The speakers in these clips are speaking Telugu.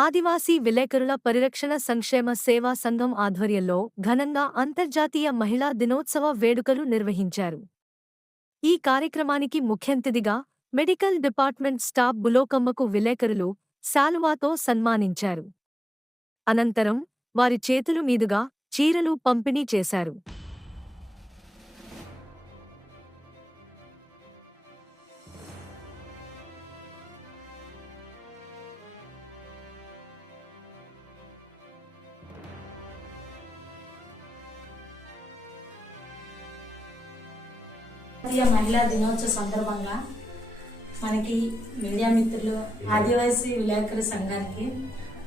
ఆదివాసీ విలేకరుల పరిరక్షణ సంక్షేమ సేవా సంఘం ఆధ్వర్యంలో ఘనంగా అంతర్జాతీయ మహిళా దినోత్సవ వేడుకలు నిర్వహించారు. ఈ కార్యక్రమానికి ముఖ్యంతిథిగా మెడికల్ డిపార్ట్మెంట్ స్టాఫ్ బులోకమ్మకు విలేకరులు శాలువాతో సన్మానించారు. అనంతరం వారి చేతులు మీదుగా చీరలు పంపిణీ చేశారు. మహిళా దినోత్సవ సందర్భంగా మనకి మీడియా మిత్రులు ఆదివాసీ విలేకరు సంఘానికి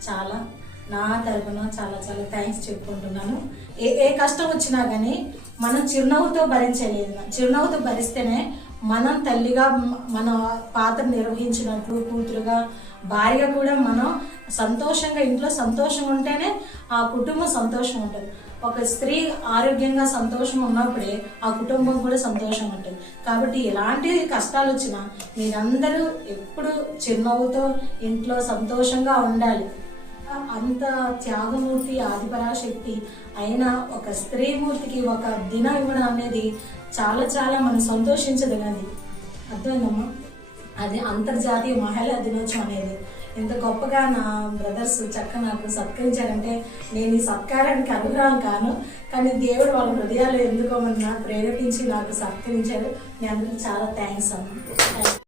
చాలా నా తరపున చాలా చాలా థ్యాంక్స్ చెప్పుకుంటున్నాను. ఏ కష్టం వచ్చినా కానీ మనం చిరునవ్వుతో భరించలేదు. చిరునవ్వుతో భరిస్తేనే మనం తల్లిగా మన పాత్ర నిర్వహించినట్లు, కూతురుగా, భార్యగా కూడా మనం సంతోషంగా ఇంట్లో సంతోషంగా ఉంటేనే ఆ కుటుంబం సంతోషం ఉంటుంది. ఒక స్త్రీ ఆరోగ్యంగా సంతోషం ఉన్నప్పుడే ఆ కుటుంబం కూడా సంతోషంగా ఉంటుంది. కాబట్టి ఎలాంటి కష్టాలు వచ్చినా మీరందరూ ఎప్పుడు చిరునవ్వుతో ఇంట్లో సంతోషంగా ఉండాలి. అంత త్యాగమూర్తి ఆదిపరాశక్తి అయిన ఒక స్త్రీమూర్తికి ఒక దినం ఇవ్వడం అనేది చాలా చాలా మనం సంతోషించదగినది. అర్థమైందమ్మా? అది అంతర్జాతీయ మహిళా దినోత్సవం అనేది ఎంత గొప్పగా నా బ్రదర్స్ చక్కగా నాకు సత్కరించారంటే నేను ఈ సత్కారానికి అనుగ్రహం కాను, కానీ దేవుడు వాళ్ళ హృదయాలు ఎందుకో నాకు ప్రేరేపించి నాకు సత్కరించారు. మీ అందరికీ చాలా థ్యాంక్స్ అమ్మా.